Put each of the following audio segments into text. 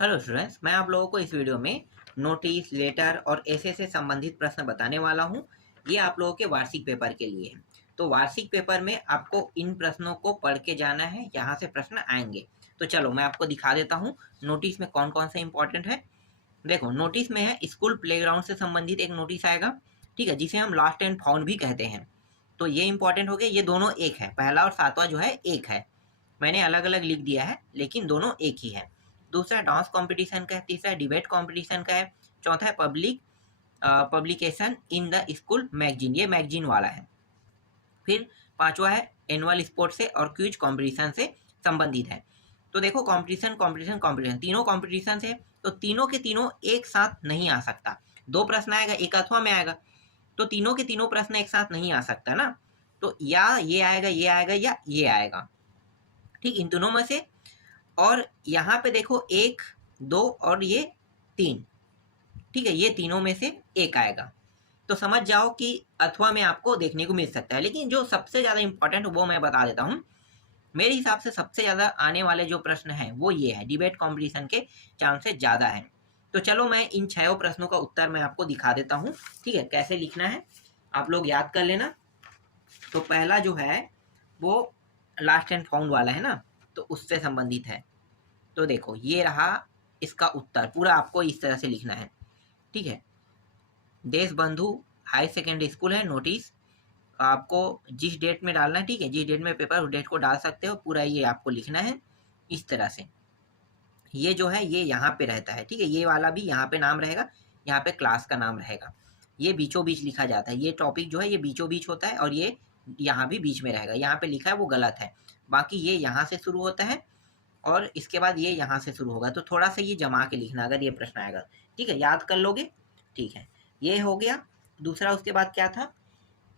Hello students, मैं आप लोगों को इस वीडियो में नोटिस, लेटर और ऐसे से संबंधित प्रश्न बताने वाला हूं। ये आप लोगों के वार्षिक पेपर के लिए है। तो वार्षिक पेपर में आपको इन प्रश्नों को पढ़ के जाना है, यहाँ से प्रश्न आएंगे। तो चलो मैं आपको दिखा देता हूँ नोटिस में कौन कौन सा इंपॉर्टेंट है। देखो, नोटिस में है स्कूल प्लेग्राउंड से संबंधित एक नोटिस आएगा, ठीक है, जिसे हम लास्ट एंड फाउंड भी कहते हैं। तो ये इंपॉर्टेंट हो गया। ये दोनों एक है, पहला और सातवां जो है एक है। मैंने अलग अलग लिख दिया है लेकिन दोनों एक ही है। दूसरा डांस कंपटीशन का है, तीसरा डिबेट कंपटीशन का है, चौथा है publication in the school magazine, ये मैगजीन वाला है। फिर पांचवा है एनुअल स्पोर्ट्स से और क्विज कंपटीशन से संबंधित है। तो देखो, कंपटीशन कंपटीशन कंपटीशन तीनों कंपटीशन से, तो तीनों के तीनों एक साथ नहीं आ सकता। दो प्रश्न आएगा, एक अथवा में आएगा, तो तीनों के तीनों प्रश्न एक साथ नहीं आ सकता ना। तो या ये आएगा, ये आएगा, या ये आएगा, ठीक, इन दोनों में से। और यहाँ पे देखो, एक, दो और ये तीन, ठीक है, ये तीनों में से एक आएगा। तो समझ जाओ कि अथवा में आपको देखने को मिल सकता है। लेकिन जो सबसे ज़्यादा इंपॉर्टेंट वो मैं बता देता हूँ। मेरे हिसाब से सबसे ज़्यादा आने वाले जो प्रश्न हैं वो ये है, डिबेट कॉम्पिटिशन के चांसेस ज़्यादा हैं। तो चलो मैं इन 6 प्रश्नों का उत्तर मैं आपको दिखा देता हूँ, ठीक है, कैसे लिखना है आप लोग याद कर लेना। तो पहला जो है वो लास्ट एंड फाउंड वाला है ना, तो उससे संबंधित है। तो देखो, ये रहा इसका उत्तर, पूरा आपको इस तरह से लिखना है, ठीक है। देश बंधु हाई सेकेंडरी स्कूल है, नोटिस आपको जिस डेट में डालना है, ठीक है, जिस डेट में पेपर उस डेट को डाल सकते हो, पूरा ये आपको लिखना है इस तरह से। ये जो है ये यहाँ पे रहता है, ठीक है, ये वाला भी यहाँ पे नाम रहेगा, यहाँ पे क्लास का नाम रहेगा। ये बीचों बीच लिखा जाता है, ये टॉपिक जो है ये बीचों बीच होता है, और ये यहाँ भी बीच में रहेगा। यहाँ पे लिखा है वो गलत है, बाकी ये यहाँ से शुरू होता है और इसके बाद ये यहाँ से शुरू होगा। तो थोड़ा सा ये जमा के लिखना अगर ये प्रश्न आएगा, ठीक है, याद कर लोगे, ठीक है। ये हो गया। दूसरा उसके बाद क्या था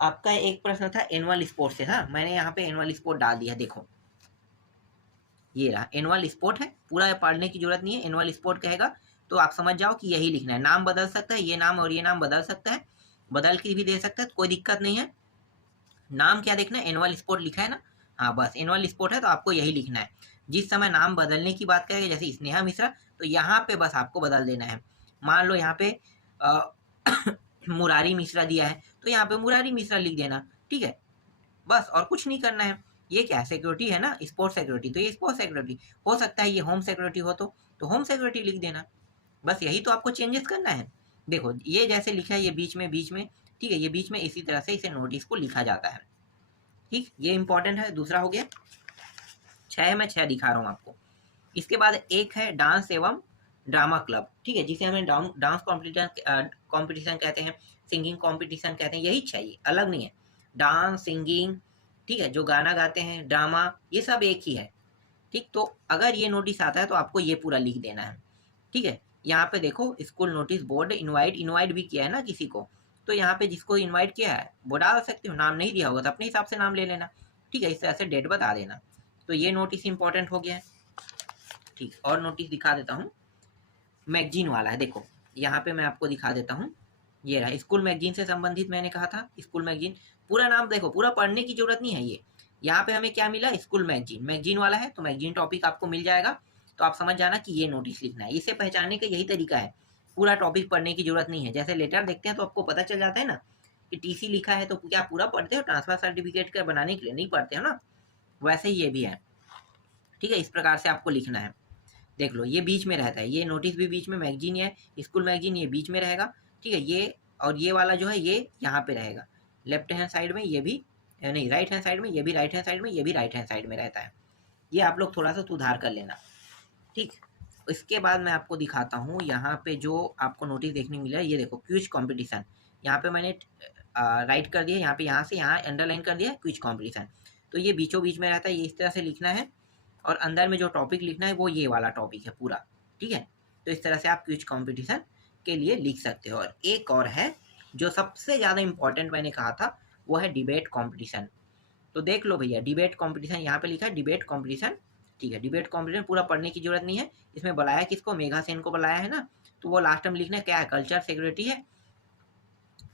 आपका, एक प्रश्न था एनुअल स्पोर्ट से। हाँ, मैंने यहाँ पे एनुअल स्पोर्ट डाल दिया, देखो ये रहा एनुअल स्पोर्ट है, पूरा पढ़ने की जरूरत नहीं है। एनुअल स्पोर्ट कहेगा तो आप समझ जाओ कि यही लिखना है। नाम बदल सकता है, ये नाम और ये नाम बदल सकता है, बदल के भी दे सकता है, तो कोई दिक्कत नहीं है। नाम क्या देखना है, एनुअल स्पोर्ट लिखा है ना, हाँ बस एनुअल स्पोर्ट है तो आपको यही लिखना है। जिस समय नाम बदलने की बात करेंगे, जैसे स्नेहा मिश्रा, तो यहाँ पे बस आपको बदल देना है। मान लो यहाँ पे मुरारी मिश्रा दिया है, तो यहाँ पे मुरारी मिश्रा लिख देना, ठीक है, बस, और कुछ नहीं करना है। ये क्या है, सिक्योरिटी है ना, स्पोर्ट्स सिक्योरिटी, तो ये स्पोर्ट्स सिक्योरिटी हो सकता है, ये होम सिक्योरिटी हो तो होम सिक्योरिटी लिख देना। बस यही तो आपको चेंजेस करना है। देखो, ये जैसे लिखा है, ये बीच में बीच में, ठीक है, ये बीच में, इसी तरह से इसे नोटिस को लिखा जाता है, ठीक, ये इंपॉर्टेंट है। दूसरा हो गया, 6 में 6 दिखा रहा हूँ आपको। इसके बाद एक है डांस एवं ड्रामा क्लब, ठीक है, जिसे हमें डांस कॉम्पिटिशन कहते हैं, सिंगिंग कॉम्पिटिशन कहते हैं, यही चाहिए, अलग नहीं है। डांस, सिंगिंग, ठीक है, जो गाना गाते हैं, ड्रामा, ये सब एक ही है, ठीक। तो अगर ये नोटिस आता है तो आपको ये पूरा लिख देना है, ठीक है। यहाँ पे देखो, school notice board invite, invite भी किया है ना किसी को, तो यहाँ पे जिसको इनवाइट किया है वो डाल सकते हो। नाम नहीं दिया होगा तो अपने हिसाब से नाम ले लेना, ठीक है, इस तरह से डेट बता देना। तो ये नोटिस इंपॉर्टेंट हो गया है, ठीक। और नोटिस दिखा देता हूँ, मैगजीन वाला है, देखो यहाँ पे मैं आपको दिखा देता हूँ। ये रहा स्कूल मैगजीन से संबंधित, मैंने कहा था स्कूल मैगजीन, पूरा नाम देखो, पूरा पढ़ने की जरूरत नहीं है। ये यहाँ पे हमें क्या मिला, स्कूल मैगजीन, मैगजीन वाला है तो मैगजीन टॉपिक आपको मिल जाएगा। तो आप समझ जाना कि ये नोटिस लिखना है। इसे पहचानने का यही तरीका है, पूरा टॉपिक पढ़ने की जरूरत नहीं है। जैसे लेटर देखते हैं तो आपको पता चल जाता है ना कि टीसी लिखा है, तो क्या पूरा पढ़ते हो, ट्रांसफर सर्टिफिकेट का बनाने के लिए नहीं पढ़ते हो ना, वैसे ही ये भी है, ठीक है। इस प्रकार से आपको लिखना है। देख लो, ये बीच में रहता है, ये नोटिस भी बीच में, मैगजीन है, स्कूल मैगजीन ये बीच में रहेगा, ठीक है। ये और ये वाला जो है ये यहाँ पे रहेगा, लेफ्ट हैंड साइड में, ये भी नहीं, राइट हैंड साइड में, ये भी राइट हैंड साइड में, ये भी राइट हैंड साइड में रहता है। ये आप लोग थोड़ा सा सुधार कर लेना, ठीक। इसके बाद मैं आपको दिखाता हूँ, यहाँ पे जो आपको नोटिस देखने मिला है, ये देखो क्विज कॉम्पिटिशन, यहाँ पे मैंने राइट कर दिया, यहाँ पे, यहाँ से यहाँ अंडरलाइन कर दिया क्विज कॉम्पिटिशन। तो ये बीचों बीच में रहता है, ये इस तरह से लिखना है, और अंदर में जो टॉपिक लिखना है वो ये वाला टॉपिक है पूरा, ठीक है। तो इस तरह से आप क्विज कंपटीशन के लिए लिख सकते हो। और एक और है जो सबसे ज़्यादा इंपॉर्टेंट मैंने कहा था, वो है डिबेट कंपटीशन। तो देख लो भैया, डिबेट कंपटीशन यहाँ पे लिखा है, डिबेट कंपटीशन, ठीक है। डिबेट कंपटीशन पूरा पढ़ने की जरूरत नहीं है। इसमें बुलाया किसको, मेघा सेन को बुलाया है ना, तो वो लास्ट में लिखना है, क्या है, कल्चर सेक्रेटरी है,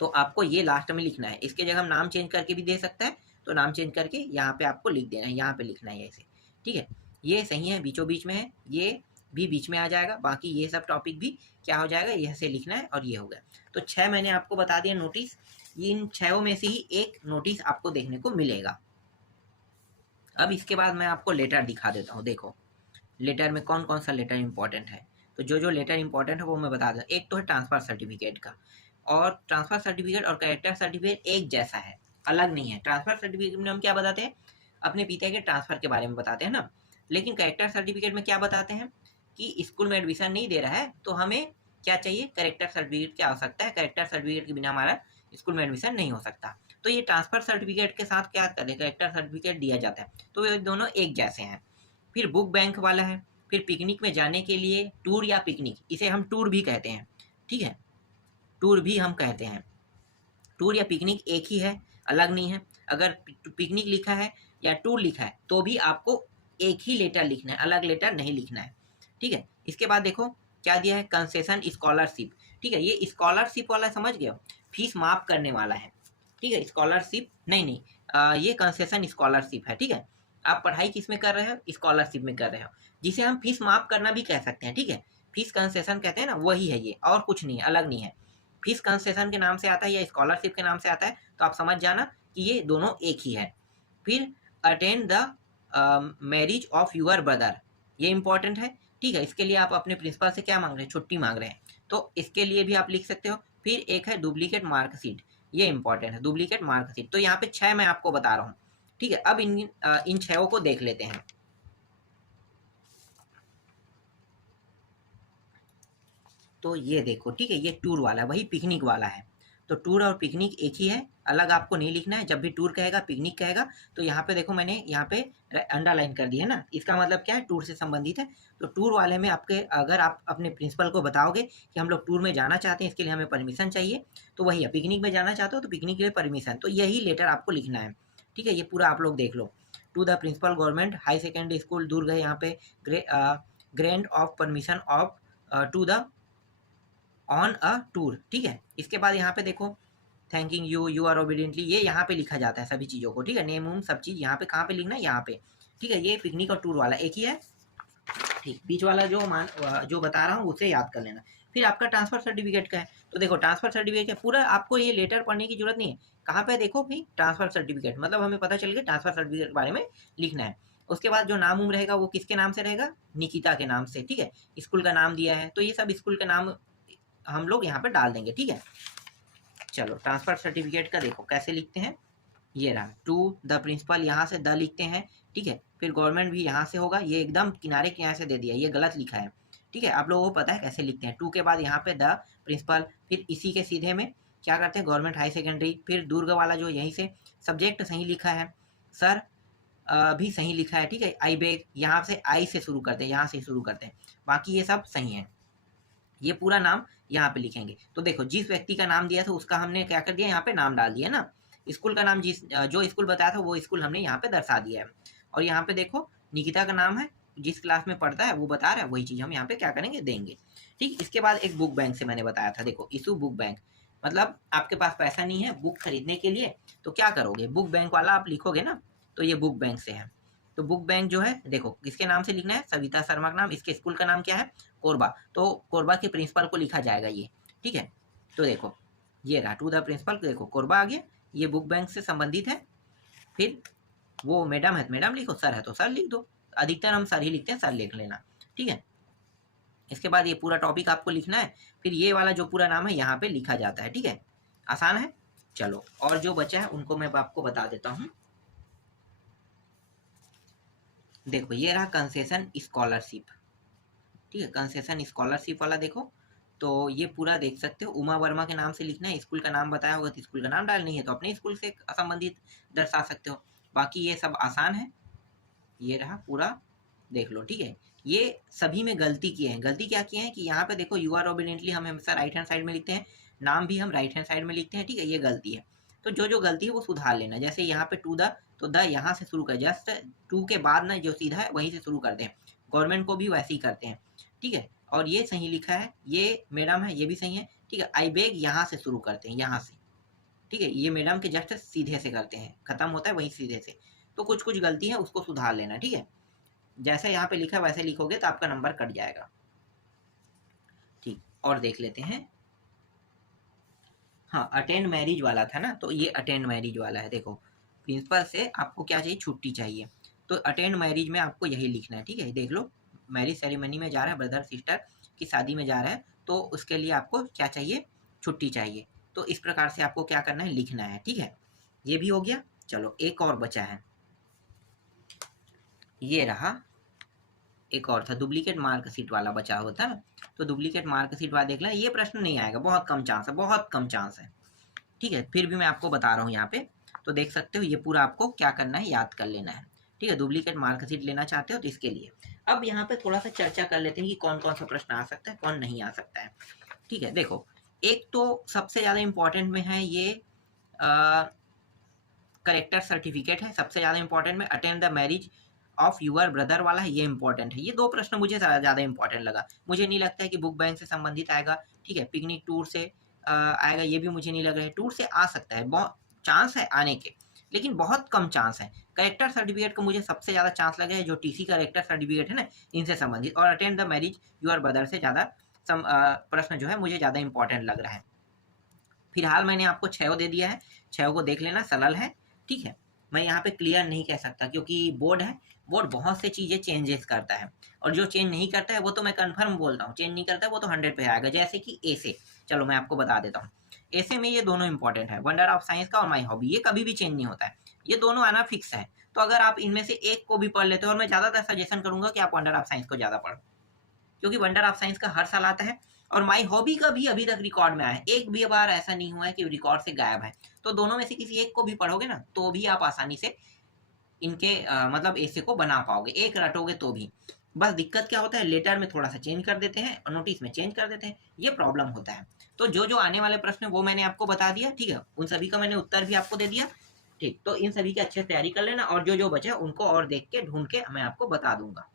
तो आपको ये लास्ट में लिखना है। इसके जगह हम नाम चेंज करके भी दे सकते हैं, तो नाम चेंज करके यहाँ पे आपको लिख देना है, यहाँ पे लिखना है ऐसे, ठीक है। ये सही है, बीचों बीच में है, ये भी बीच में आ जाएगा, बाकी ये सब टॉपिक भी क्या हो जाएगा, यह से लिखना है और ये हो गया। तो 6 मैंने आपको बता दिया नोटिस, इन 6 में से ही एक नोटिस आपको देखने को मिलेगा। अब इसके बाद मैं आपको लेटर दिखा देता हूँ। देखो लेटर में कौन कौन सा लेटर इंपॉर्टेंट है, तो जो लेटर इंपॉर्टेंट है वो मैं बता दूँ। एक तो है ट्रांसफर सर्टिफिकेट का, और ट्रांसफर सर्टिफिकेट और कैरेक्टर सर्टिफिकेट एक जैसा है, अलग नहीं है। ट्रांसफर सर्टिफिकेट में हम क्या बताते हैं, अपने पिता के ट्रांसफर के बारे में बताते हैं ना, लेकिन कैरेक्टर सर्टिफिकेट में क्या बताते हैं कि स्कूल में एडमिशन नहीं दे रहा है तो हमें क्या चाहिए, कैरेक्टर सर्टिफिकेट की आवश्यकता है, कैरेक्टर सर्टिफिकेट के बिना हमारा स्कूल में एडमिशन नहीं हो सकता। तो ये ट्रांसफर सर्टिफिकेट के साथ क्या करते हैं, कैरेक्टर सर्टिफिकेट दिया जाता है, तो ये दोनों एक जैसे हैं। फिर बुक बैंक वाला है, फिर पिकनिक में जाने के लिए टूर या पिकनिक, इसे हम टूर भी कहते हैं, ठीक है, टूर भी हम कहते हैं। टूर या पिकनिक एक ही है, अलग नहीं है। अगर पिकनिक लिखा है या टूर लिखा है तो भी आपको एक ही लेटर लिखना है, अलग लेटर नहीं लिखना है, ठीक है। इसके बाद देखो क्या दिया है, कंसेशन स्कॉलरशिप, ठीक है। ये स्कॉलरशिप वाला समझ गए, फीस माफ करने वाला है, ठीक है। स्कॉलरशिप नहीं, ये कंसेशन स्कॉलरशिप है, ठीक है। आप पढ़ाई किस में कर रहे हो, स्कॉलरशिप में कर रहे हो, जिसे हम फीस माफ करना भी कह सकते हैं, ठीक है। फीस कंसेशन कहते हैं ना, वही है ये, और कुछ नहीं है, अलग नहीं है। फीस कंसेशन के नाम से आता है या स्कॉलरशिप के नाम से आता है, तो आप समझ जाना कि ये दोनों एक ही है। फिर attend the marriage of your brother, ये इंपॉर्टेंट है, ठीक है। इसके लिए आप अपने प्रिंसिपल से क्या मांग रहे हैं, छुट्टी मांग रहे हैं, तो इसके लिए भी आप लिख सकते हो। फिर एक है डुप्लीकेट मार्कशीट, ये इंपॉर्टेंट है, डुप्लीकेट मार्कशीट। तो यहाँ पे 6 मैं आपको बता रहा हूँ, ठीक है। अब इन 6 को देख लेते हैं। तो ये देखो, ठीक है, ये टूर वाला वही पिकनिक वाला है। तो टूर और पिकनिक एक ही है, अलग आपको नहीं लिखना है। जब भी टूर कहेगा पिकनिक कहेगा तो यहाँ पे देखो मैंने यहाँ पे अंडरलाइन कर दिया है ना, इसका मतलब क्या है, टूर से संबंधित है। तो टूर वाले में आपके, अगर आप अपने प्रिंसिपल को बताओगे कि हम लोग टूर में जाना चाहते हैं, इसके लिए हमें परमिशन चाहिए, तो वही है। पिकनिक में जाना चाहते हो तो पिकनिक के लिए परमिशन, तो यही लेटर आपको लिखना है, ठीक है। ये पूरा आप लोग देख लो। To the principal government high secondary school Durg है, यहाँ पे grant of permission of to the on a tour, ठीक है। इसके बाद यहाँ पे देखो thanking you, you are obediently, ये यहाँ पे लिखा जाता है सभी चीज़ों को, ठीक है। नेम उम सब चीज़ यहाँ पे कहाँ पे लिखना है, यहाँ पे, ठीक है। ये पिकनिक और टूर वाला एक ही है, ठीक। बीच वाला जो बता रहा हूँ उसे याद कर लेना। फिर आपका ट्रांसफर सर्टिफिकेट का है, तो देखो ट्रांसफर सर्टिफिकेट है पूरा, आपको ये लेटर पढ़ने की जरूरत नहीं है। कहाँ पे देखो भाई, ट्रांसफर सर्टिफिकेट, मतलब हमें पता चल गया ट्रांसफर सर्टिफिकेट के बारे में लिखना है। उसके बाद जो नाम उम रहेगा वो किसके नाम से रहेगा, निकिता के नाम से, ठीक है। स्कूल का नाम दिया है तो ये सब स्कूल का नाम हम लोग यहाँ पे डाल देंगे, ठीक है। चलो ट्रांसफर सर्टिफिकेट का देखो कैसे लिखते हैं, ये रहा, टू द प्रिंसिपल, यहाँ से द लिखते हैं, ठीक है। फिर गवर्नमेंट भी यहाँ से होगा, ये एकदम किनारे किनारे से दे दिया, ये गलत लिखा है, ठीक है। आप लोगों को पता है कैसे लिखते हैं, टू के बाद यहाँ पे द प्रिंसिपल, फिर इसी के सीधे में क्या करते हैं, गवर्नमेंट हाई सेकेंडरी, फिर दुर्ग वाला जो यहीं से सब्जेक्ट सही लिखा है, सर भी सही लिखा है, ठीक है। आई बेग, यहाँ से आई से शुरू करते हैं, यहाँ से शुरू करते हैं, बाकी ये सब सही है। ये पूरा नाम यहाँ पे लिखेंगे। तो देखो जिस व्यक्ति का नाम दिया था उसका हमने क्या कर दिया, यहाँ पे नाम डाल दिया ना। स्कूल का नाम जो स्कूल बताया था वो स्कूल हमने यहाँ पे दर्शा दिया है। और यहाँ पे देखो निकिता का नाम है, जिस क्लास में पढ़ता है वो बता रहा है, वही चीज़ हम यहाँ पे क्या करेंगे, देंगे, ठीक। इसके बाद एक बुक बैंक से मैंने बताया था, देखो इशू बुक बैंक, मतलब आपके पास पैसा नहीं है बुक खरीदने के लिए तो क्या करोगे, बुक बैंक वाला आप लिखोगे ना, तो ये बुक बैंक से है। तो बुक बैंक जो है देखो किसके नाम से लिखना है, सविता शर्मा का नाम, इसके स्कूल का नाम क्या है, कोरबा, तो कोरबा के प्रिंसिपल को लिखा जाएगा ये, ठीक है। तो देखो ये रहा टू द प्रिंसिपल, देखो कोरबा आ गया, ये बुक बैंक से संबंधित है। फिर वो मैडम है तो मैडम लिखो, सर है तो सर लिख दो, अधिकतर हम सर ही लिखते हैं, सर लिख लेना, ठीक है। इसके बाद ये पूरा टॉपिक आपको लिखना है, फिर ये वाला जो पूरा नाम है यहाँ पे लिखा जाता है, ठीक है। आसान है। चलो और जो बचा है उनको मैं आपको बता देता हूँ। देखो ये रहा कंसेशन स्कॉलरशिप, ठीक है। कंसेशन स्कॉलरशिप वाला देखो, तो ये पूरा देख सकते हो, उमा वर्मा के नाम से लिखना है, स्कूल का नाम बताया होगा तो स्कूल का नाम डालनी है, तो अपने स्कूल से संबंधित दर्शा सकते हो। बाकी ये सब आसान है, ये रहा पूरा देख लो, ठीक है। ये सभी में गलती किए हैं, गलती क्या किए हैं कि यहाँ पे देखो यू आर ओबीडियंटली हम हमेशा राइट हैंड साइड में लिखते हैं, नाम भी हम राइट हैंड साइड में लिखते हैं, ठीक है, ये गलती है। तो जो जो गलती है वो सुधार लेना, जैसे यहाँ पे टू द, तो द यहाँ से शुरू कर, जस्ट टू के बाद ना जो सीधा है वहीं से शुरू करते हैं, गवर्नमेंट को भी वैसे ही करते हैं, ठीक है। और ये सही लिखा है, ये मैडम है ये भी सही है, ठीक है। आई बेग यहाँ से शुरू करते हैं, यहाँ से, ठीक है, ये मैडम के जस्ट सीधे से करते हैं, खत्म होता है वहीं सीधे से, तो कुछ कुछ गलती है उसको सुधार लेना, ठीक है। जैसे यहाँ पे लिखा वैसे लिखोगे तो आपका नंबर कट जाएगा। ठीक, और देख लेते हैं। हाँ, अटेंड मैरिज वाला था ना, तो ये अटेंड मैरिज वाला है। देखो, प्रिंसिपल से आपको क्या चाहिए, छुट्टी चाहिए। तो अटेंड मैरिज में आपको यही लिखना है, ठीक है। देख लो, मैरिज सेरेमनी में जा रहा है, ब्रदर सिस्टर की शादी में जा रहा है, तो उसके लिए आपको क्या चाहिए, छुट्टी चाहिए। तो इस प्रकार से आपको क्या करना है, लिखना है, ठीक है। ये भी हो गया। चलो, एक और बचा है, ये रहा। एक और था, डुप्लीकेट मार्कशीट वाला बचा होता है ना। तो डुप्लीकेट मार्कशीट वाला देख लें, ये प्रश्न नहीं आएगा, बहुत कम चांस है, बहुत कम चांस है, ठीक है। फिर भी मैं आपको बता रहा हूँ यहाँ पे, तो देख सकते हो ये पूरा आपको क्या करना है, याद कर लेना है, ठीक है। डुप्लीकेट मार्कशीट लेना चाहते हो तो इसके लिए अब यहाँ पे थोड़ा सा चर्चा कर लेते हैं कि कौन कौन सा प्रश्न आ सकता है, कौन नहीं आ सकता है, ठीक है। देखो, एक तो सबसे ज़्यादा इंपॉर्टेंट में है ये करेक्टर सर्टिफिकेट है, सबसे ज़्यादा इंपॉर्टेंट में। Attend the marriage of your brother वाला है, ये इंपॉर्टेंट है। ये दो प्रश्न मुझे ज़्यादा इंपॉर्टेंट लगा। मुझे नहीं लगता है कि बुक बैंक से संबंधित आएगा, ठीक है। पिकनिक टूर से आएगा, ये भी मुझे नहीं लग रहा है। टूर से आ सकता है, बहुत चांस है आने के, लेकिन बहुत कम चांस है। करेक्टर सर्टिफिकेट को मुझे सबसे ज़्यादा चांस लगा है, जो टीसी करेक्टर सर्टिफिकेट है ना, इनसे संबंधित। और attend the marriage your brother से ज़्यादा प्रश्न जो है मुझे ज़्यादा इंपॉर्टेंट लग रहा है। फिलहाल मैंने आपको 6 दे दिया है, 6 को देख लेना, सरल है, ठीक है। मैं यहाँ पे क्लियर नहीं कह सकता क्योंकि बोर्ड है, बोर्ड बहुत से चीज़ें चेंजेस करता है, और जो चेंज नहीं करता है वो तो मैं कन्फर्म बोल रहा हूँ, चेंज नहीं करता है वो तो 100 पे आएगा। जैसे कि ऐसे, चलो मैं आपको बता देता हूँ। ऐसे में ये दोनों इंपॉर्टेंट है, वंडर ऑफ साइंस का और माई हॉबी, ये कभी भी चेंज नहीं होता है, ये दोनों आना फिक्स है। तो अगर आप इनमें से एक को भी पढ़ लेते हो, और मैं ज़्यादातर सजेशन करूंगा कि आप वंडर ऑफ साइंस को ज़्यादा पढ़ो, क्योंकि वंडर ऑफ साइंस का हर साल आता है, और माई हॉबी का भी अभी तक रिकॉर्ड में आया है, एक भी बार ऐसा नहीं हुआ है कि रिकॉर्ड से गायब है। तो दोनों में से किसी एक को भी पढ़ोगे ना, तो भी आप आसानी से इनके मतलब ऐसे को बना पाओगे, एक रटोगे तो भी। बस दिक्कत क्या होता है, लेटर में थोड़ा सा चेंज कर देते हैं और नोटिस में चेंज कर देते हैं, ये प्रॉब्लम होता है। तो जो जो आने वाले प्रश्न वो मैंने आपको बता दिया, ठीक है। उन सभी का मैंने उत्तर भी आपको दे दिया, ठीक। तो इन सभी की अच्छे से तैयारी कर लेना, और जो जो बचे उनको और देख के ढूंढ के मैं आपको बता दूंगा।